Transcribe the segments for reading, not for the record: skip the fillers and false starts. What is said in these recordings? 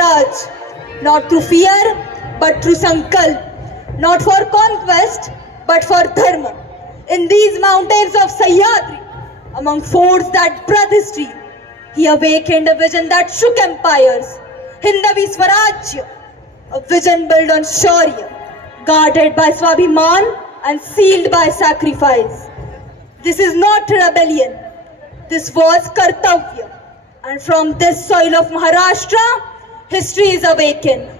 Swaraj, not through fear but through Sankalp, not for conquest but for Dharma. In these mountains of Sahyadri, among forts that breathe history, he awakened a vision that shook empires. Hindavi Swarajya, a vision built on Shaurya, guarded by Swabhiman and sealed by sacrifice. This is not rebellion, this was Kartavya. And from this soil of Maharashtra, history is awakened.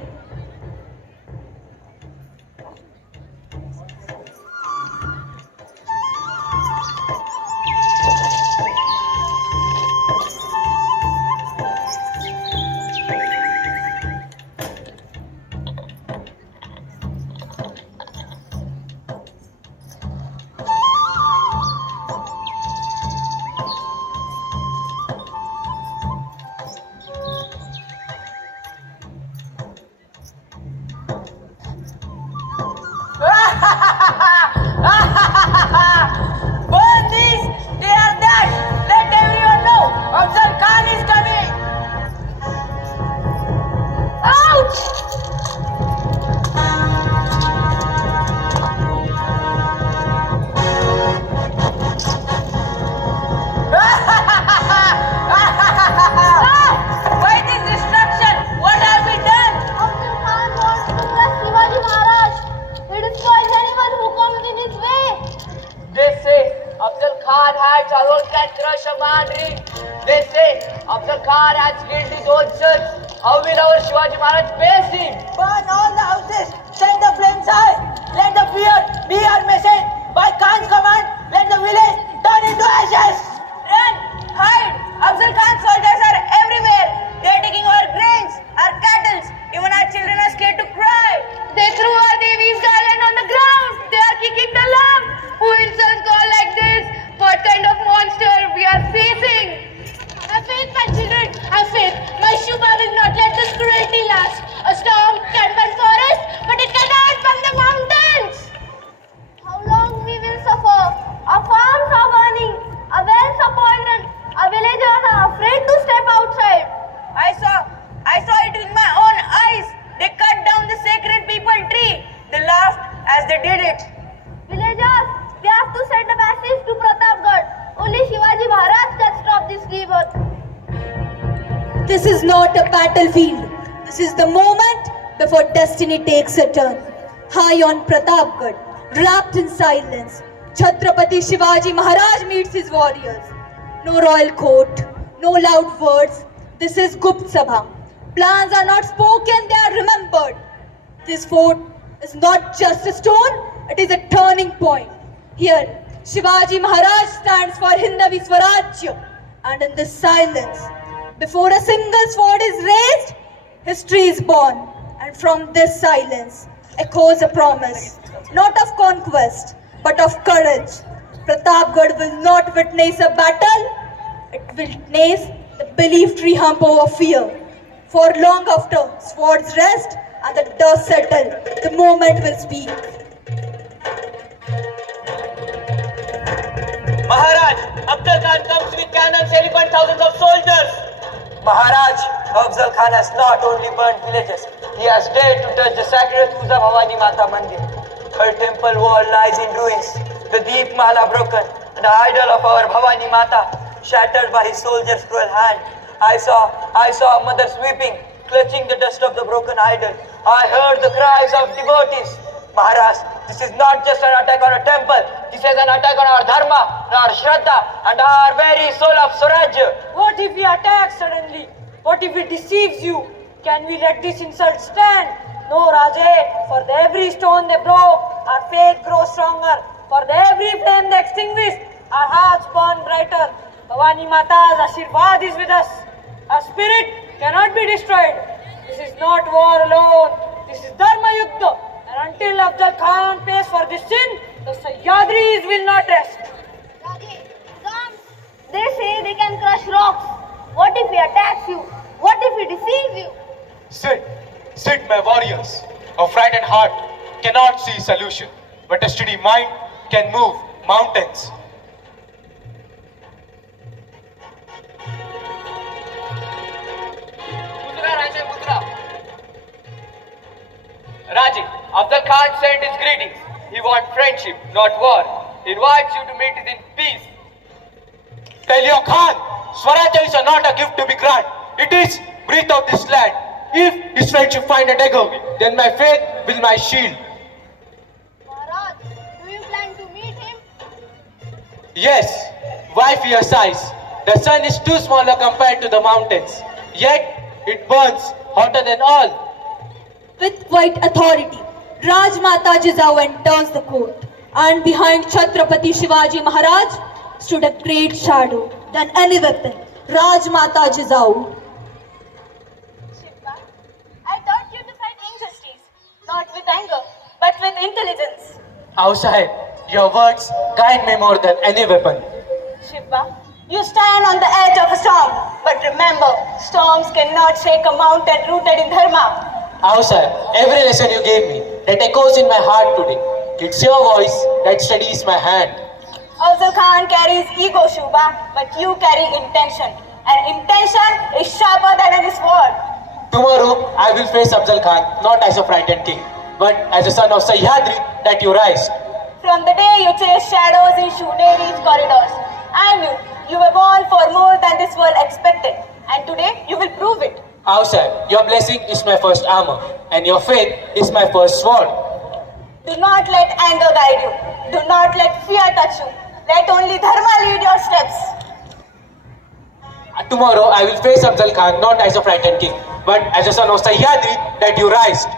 Burn these! They are dead! Let everyone know! Afzal Khan is coming! Ouch! Why this destruction? What have we done? Afzal Khan wants to crush Shivaji Maharaj. He destroys anyone who comes in his way. They say Afzal Khan had alone can crush a man ring. They say Afzal Khan has killed his own sons. How will our Shivaji Maharaj face him? Burn all the houses. Send the flames high. Let the fear be our message. By Khan's command, let the village turn into ashes. Run! Hide! Afzal Khan's soldiers are everywhere. They are taking our grains, our cattle. Even our children are scared to cry. They threw our Devi's garland on the ground. They are kicking the lamb. Who insults God like this? What kind of monster we are facing? Have faith, my children. Have faith. My Shubha will not let this cruelty last. A storm can burn forest, but it cannot burn the mountains. How long we will suffer? Our farms are burning. Our wells are poisoned. Our villagers are afraid to step outside. I saw it with my own eyes. They cut down the sacred people tree. They laughed as they did it. Villagers, we have to send a message to Pratapgarh. Only Shivaji Maharaj can stop this rebirth. This is not a battlefield. This is the moment before destiny takes a turn. High on Pratapgarh, wrapped in silence, Chhatrapati Shivaji Maharaj meets his warriors. No royal court, no loud words. This is Gupt Sabha. Plans are not spoken, they are remembered. This fort is not just a stone, it is a turning point. Here, Shivaji Maharaj stands for Hindavi Swarajya. And in this silence, before a single sword is raised, history is born. And from this silence echoes a promise, not of conquest, but of courage. Pratapgarh will not witness a battle, it will witness the belief tree hump over fear. For long after swords rest and the dust settle, the moment will speak. Maharaj, Afzal Khan comes with cannons, elephant, thousands of soldiers. Maharaj, Afzal Khan has not only burned villages, he has dared to touch the sacred Puja Bhavani Mata Mandir. Her temple wall lies in ruins, the Deep Mala broken, and the idol of our Bhavani Mata shattered by his soldier's cruel hand. I saw a mother sweeping, clutching the dust of the broken idol. I heard the cries of devotees. Maharaj, this is not just an attack on a temple. This is an attack on our dharma, our shraddha, and our very soul of Swarajya. What if we attack suddenly? What if it deceives you? Can we let this insult stand? No, Raje. For every stone they broke, our faith grows stronger. For every flame they extinguished, our hearts burn brighter. Bhavani Mata's Ashirvad is with us. Our spirit cannot be destroyed. This is not war alone. This is Dharma Yuddha. And until Afzal Khan pays for this sin, the Sahyadris will not rest. They say they can crush rocks. What if he attacks you? What if he deceives you? Sit, my warriors. A frightened heart cannot see solution, but a steady mind can move mountains. Mudra, Raja Mudra. Raji, Afzal Khan sent his greetings. He wants friendship, not war. He invites you to meet in peace. Tell your Khan, Swarajya is not a gift to be granted. It is breath of this land. If his friendship find a dagger, then my faith will my shield. Maharaj, do you plan to meet him? Yes, why fear size? The sun is too smaller compared to the mountains. Yet it burns hotter than all. With quiet authority, Rajmata Jizau enters the court, and behind Chhatrapati Shivaji Maharaj stood a great shadow than any weapon, Rajmata Jizau. Shiva, I taught you to fight injustice, not with anger, but with intelligence. Aau Sahib, your words guide me more than any weapon. Shiva, you stand on the edge of a storm, but remember, storms cannot shake a mountain rooted in dharma. Aau Sahib, every lesson you gave me, that echoes in my heart today. It's your voice that steadies my hand. Afzal Khan carries ego, Shubha, but you carry intention. And intention is sharper than any sword. Tomorrow, I will face Afzal Khan, not as a frightened king, but as a son of Sahyadri that you raised. From the day you chased shadows in Shuneri's corridors, I knew you were born for more than this world expected. And today, you will prove it. Aau Sahib, your blessing is my first armor, and your faith is my first sword. Do not let anger guide you. Do not let fear touch you. Let only dharma lead your steps. Tomorrow, I will face Afzal Khan, not as a frightened king, but as a son of Sahyadri that you raised.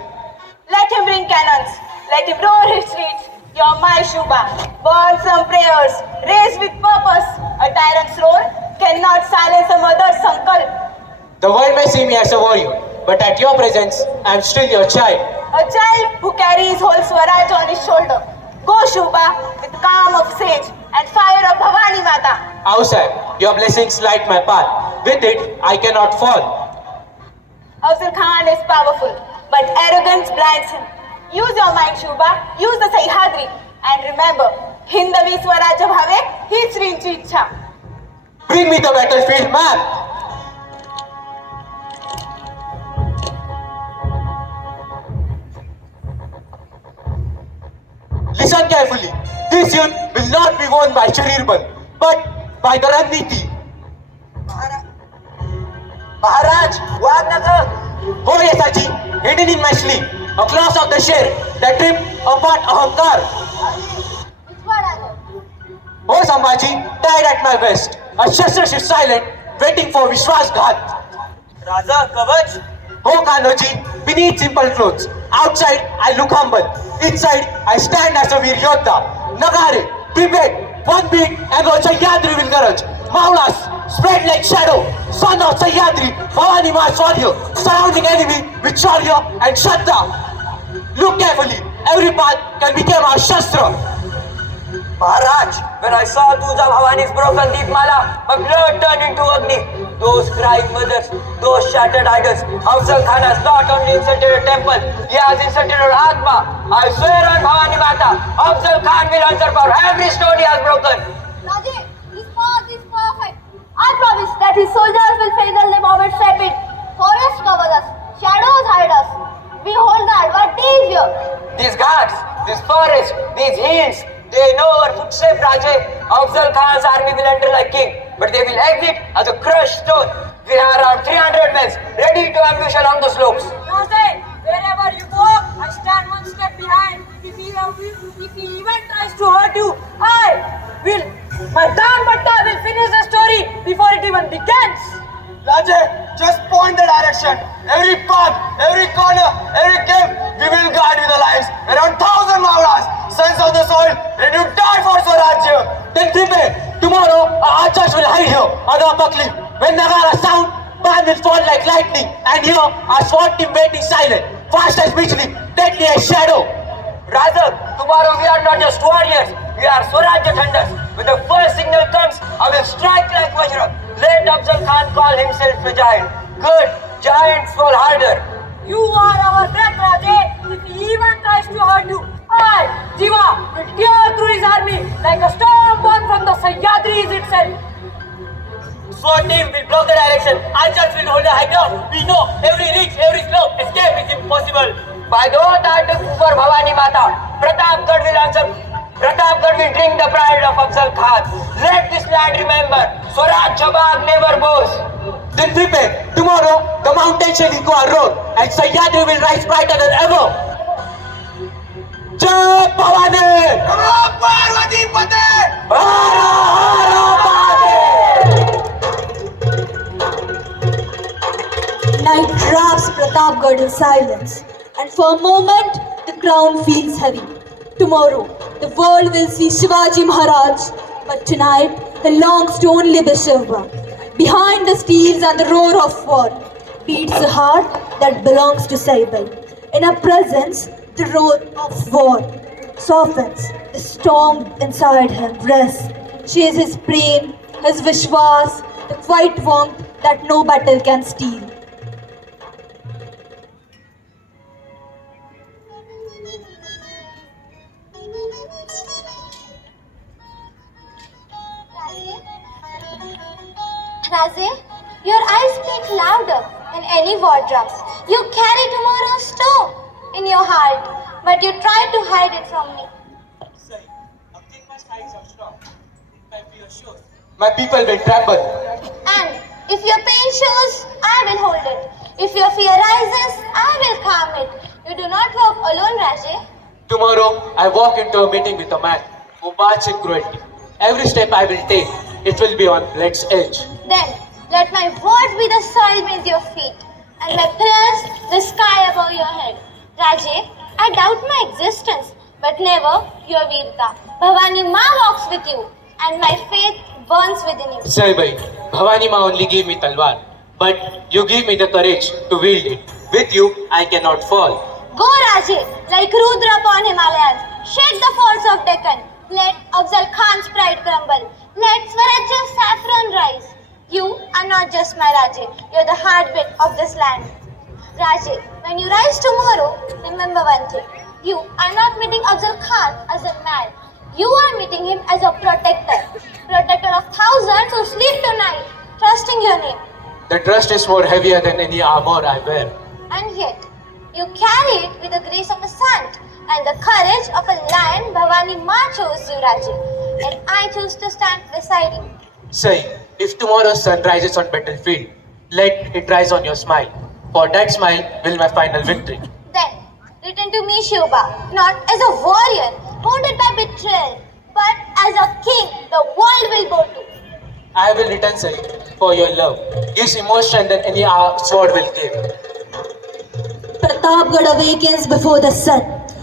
Let him bring cannons. Let him roar his streets. You're my Shubha, born from prayers, raised with purpose. A tyrant's roar cannot silence a mother's sankalp. The world may see me as a warrior, but at your presence, I am still your child. A child who carries whole Swaraj on his shoulder. Go Shubha with calm of sage and fire of Bhavani Mata. Aau Sahib, your blessings light my path. With it, I cannot fall. Afzal Khan is powerful, but arrogance blinds him. Use your mind, Shubha. Use the Sahyadri. And remember, Hindavi Swarajya Bhave, Hi Srinchi Ichha. Bring me the battlefield map. Listen carefully. This youth will not be won by Sharirbal, but by the Raniti. Maharaj, wag na ka! Oh yes, Aji, hidden in my sleeve, a claws of the share that rip apart Ahankar. Oh Sambhaji, tied at my waist, a Shastra is silent, waiting for Vishwas Ghat. Raja, Kavach, Oh Kanoji, beneath simple clothes, outside I look humble, inside I stand as a Veer Yodha. Nagare, prepared, one beat and also Sahyadri will garage. Maulas, spread like shadow, son of Sahyadri, Bhavani Ma's warrior, surrounding enemy with Shaurya and Shraddha. Look carefully, every path can become a Shastra. Maharaj, when I saw Tuja Bhavani's broken Deepmala, my blood turned into Agni. Those crying mothers, those shattered idols. Afzal Khan has not only insulted a temple, he has insulted her Atma. I swear on Bhavani Mata, Afzal Khan will answer for every stone he has broken. Raje, this path is perfect. I promise that his soldiers will face the moment step it. Forest covers us, shadows hide us. We hold the advantage here. These guards, this forest, these hills, they know our footsteps, Raje. Afzal Khan's army will enter like king, but they will exit as a crushed stone. We have around 300 men ready to ambush along the slopes. Raje, wherever you go, I stand one step behind. If he even tries to hurt you, I will. My Dan Bhatta will finish the story before it even begins. Raja, just point the direction. Every path, every corner, every cave, we will guard with the lives. Around 1,000 Maulas, sons of the soil, ready to die for Swarajya. Then prepare. Tomorrow, our archers will hide here on the upper cliff. When Nagara sound, man will fall like lightning. And here, our SWAT team waiting silent, fast as Bijli, deadly as shadow. Raja, tomorrow we are not just warriors, we are Swarajya thunders. When the first signal comes, I will strike like Vajra. Let Afzal Khan call himself a giant. Good, giants fall harder. You are our breath, Raje. If he even tries to hurt you, I, Jiva, will tear through his army like a storm born from the Sahyadris itself. SWAT team will block the direction. Archers will hold the high ground. We know every reach, every slope, escape is impossible. By the oath I took for Bhavani Mata, Pratapgarh will answer. Pratapgarh will drink the pride of Afzal Khan. Let this land remember, Swaraj Jabab never bows. Then prepare. Tomorrow, the mountain shall echo our road, and Sahyadri will rise brighter than ever. Jai Bhavani! Parvati Pate! Hara Hara Mahadev! Night wraps Pratapgarh in silence, and for a moment the crown feels heavy. Tomorrow the world will see Shivaji Maharaj, but tonight the longs to only the Shiva. Behind the steels and the roar of war beats a heart that belongs to Saibai. In her presence, the roar of war softens. The storm inside him rests. She is his prem, his vishwas, the quiet warmth that no battle can steal. Raze, your eyes speak louder than any war drums. You carry tomorrow's storm in your heart, but you try to hide it from me. My people will tremble. And if your pain shows, I will hold it. If your fear rises, I will calm it. You do not walk alone, Raje. Tomorrow, I walk into a meeting with a man who marches in cruelty. Every step I will take, it will be on blood's edge. Then let my words be the soil beneath your feet, and my prayers the sky above your head. Raje, I doubt my existence, but never your Veerta. Bhavani Ma walks with you, and my faith burns within you. Saibai, Bhavani Ma only gave me talwar, but you give me the courage to wield it. With you, I cannot fall. Go, Raje, like Rudra upon Himalayas. Shake the forts of Deccan. Let Afzal Khan's pride crumble. Let Swaraj's saffron rise. You are not just my Raje. You're the heartbeat of this land. Raje, when you rise tomorrow, remember one thing. You are not meeting Afzal Khan as a man. You are meeting him as a protector. Protector of thousands who sleep tonight, trusting your name. The trust is more heavier than any armor I wear. And yet, you carry it with the grace of a saint and the courage of a lion. Bhavani Ma chose you, Raje, and I choose to stand beside you. Say, if tomorrow's sun rises on battlefield, let it rise on your smile. For that smile will my final victory. Then, return to me, Shobha, not as a warrior, wounded by betrayal, but as a king the world will go to. I will return, Sai, for your love. Gives emotion than any sword will give. Pratapgarh awakens before the sun.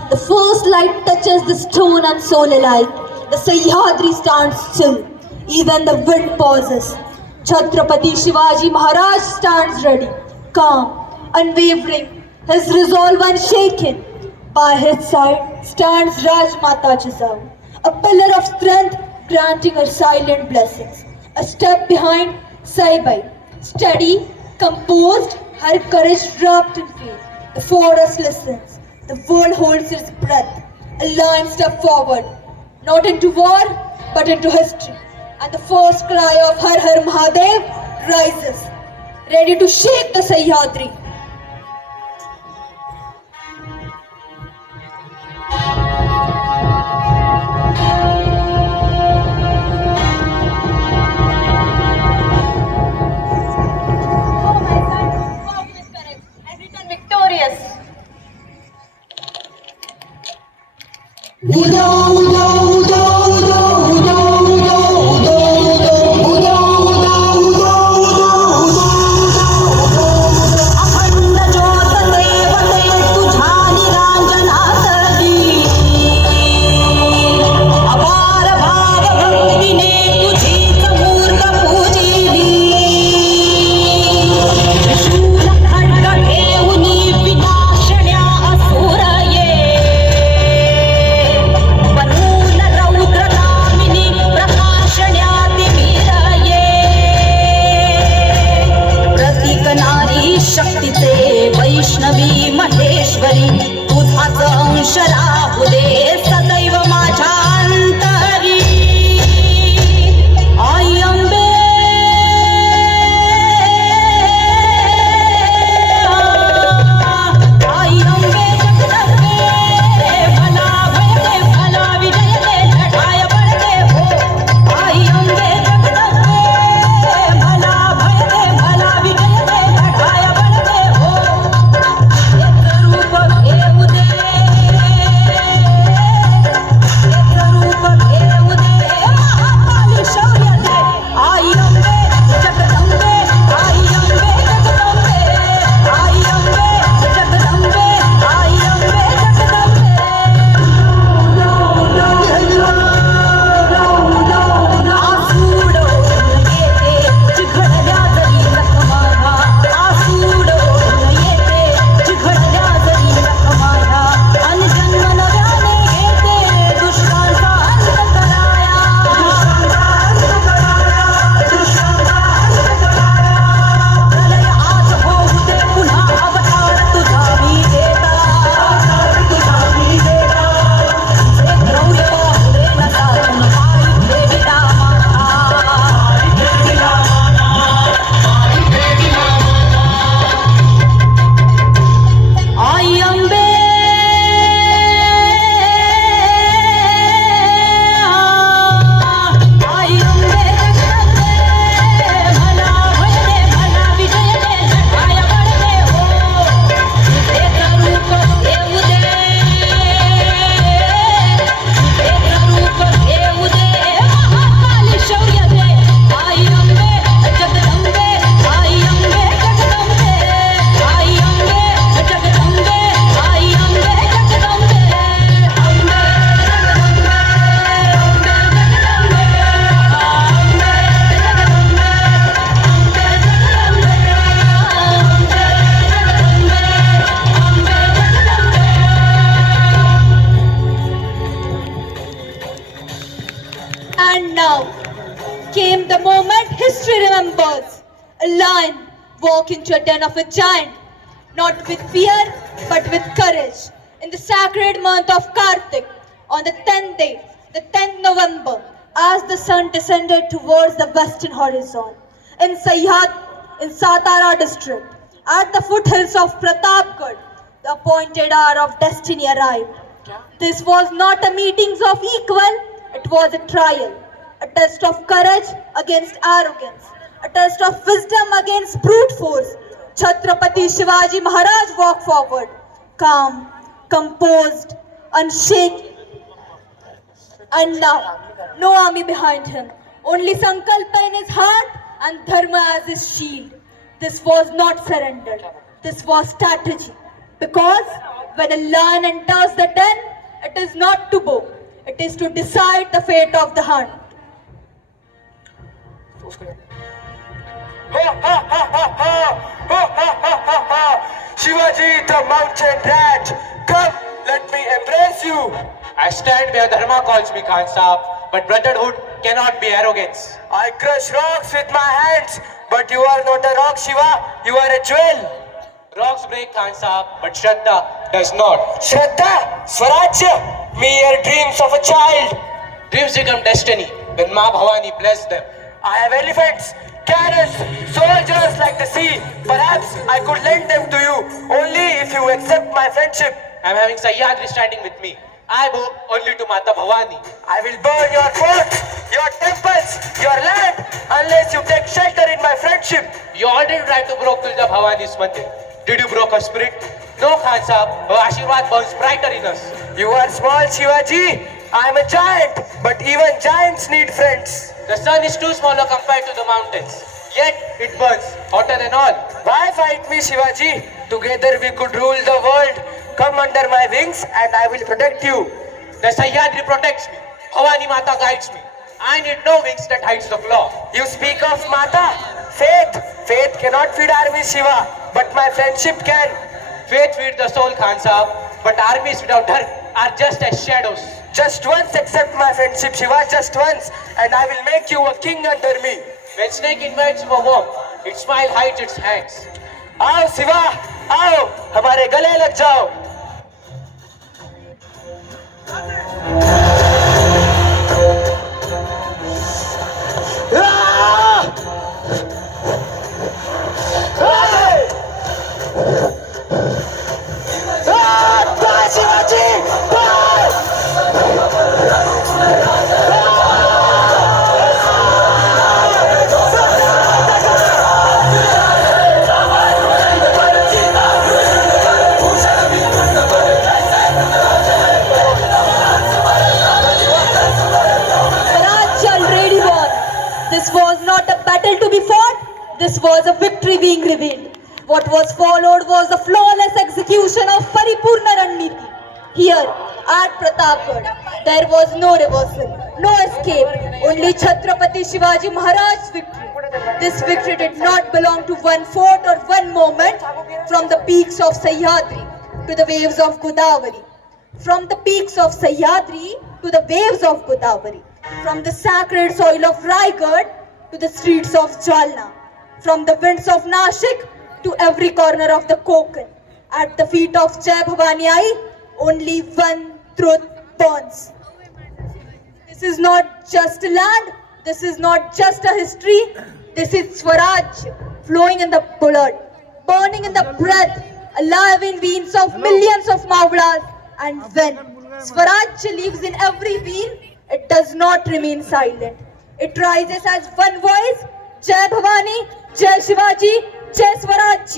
The first light touches the stone and soul alike. The Sahyadri stands still. Even the wind pauses. Chhatrapati Shivaji Maharaj stands ready, calm, unwavering, his resolve unshaken. By his side stands Rajmata Jizau, a pillar of strength granting her silent blessings. A step behind, Saibai, steady, composed, her courage wrapped in faith. The forest listens, the world holds its breath. A lion steps forward, not into war, but into history. And the first cry of Har Har Mahadev rises, ready to shake the Sahyadri. Oh, my son, walk with courage and return victorious. शक्तीचे वैष्णवी महेश्वरी तुझाच अंश राहू दे सदैव माझ्या अंतरी आई अंबे आई Ambe years, a lion walked into a den of a giant, not with fear, but with courage. In the sacred month of Kartik, on the 10th day, the 10th November, as the sun descended towards the western horizon, in Satara district, at the foothills of Pratapgarh, the appointed hour of destiny arrived. This was not a meeting of equal, it was a trial, a test of courage against arrogance, a test of wisdom against brute force. Chhatrapati Shivaji Maharaj walked forward, calm, composed, unshaken, and now no army behind him, only Sankalpa in his heart and Dharma as his shield. This was not surrender, this was strategy. Because when a lion enters the den, it is not to bow, it is to decide the fate of the hunt. Shivaji, the mountain rat, come, let me embrace you. I stand where Dharma calls me, Khan Saab, but brotherhood cannot be arrogance. I crush rocks with my hands, but you are not a rock, Shiva, you are a jewel. Rocks break, Khan Saab, but Shraddha does not. Shraddha, Swarajya, mere dreams of a child. Dreams become destiny when Ma Bhavani blessed them. I have elephants, cannons, soldiers like the sea. Perhaps I could lend them to you, only if you accept my friendship. I am having Sahyadri standing with me. I bow only to Mata Bhavani. I will burn your forts, your temples, your land, unless you take shelter in my friendship. You already tried to broke Tulja Bhavani's mandir. Did you broke her spirit? No, Khan Saab. Her Ashirwad burns brighter in us. You are small, Shivaji. I am a giant, but even giants need friends. The sun is too small compared to the mountains. Yet it burns hotter than all. Why fight me, Shivaji? Together we could rule the world. Come under my wings and I will protect you. The Sahyadri protects me. Bhavani Mata guides me. I need no wings that hides the flaw. You speak of Mata, faith. Faith cannot feed armies, Shiva, but my friendship can. Faith feeds the soul, Khan Saab, but armies without dharma are just as shadows. Just once accept my friendship, Shiva, just once, and I will make you a king under me. When snake invites for warmth, its smile hides its hands. आओ शिवा, आओ, हमारे गले लग जाओ. This was not a battle to be fought, this was a victory being revealed. What was followed was the flawless execution of Paripurna Ranniti. Here, at Pratapgarh, there was no reversal, no escape, only Chhatrapati Shivaji Maharaj's victory. This victory did not belong to one fort or one moment. From the peaks of Sahyadri to the waves of Godavari, from the peaks of Sahyadri to the waves of Godavari, from the sacred soil of Raigad to the streets of Jalna, from the winds of Nashik to every corner of the Konkan. At the feet of Jai Bhavani Ai, only one truth burns. This is not just a land, this is not just a history, this is Swaraj flowing in the blood, burning in the breath, alive in veins of millions of Maulas. And when Swaraj lives in every vein, it does not remain silent. It rises as one voice, Jai Bhavani, Jai Shivaji, Jai Swaraj.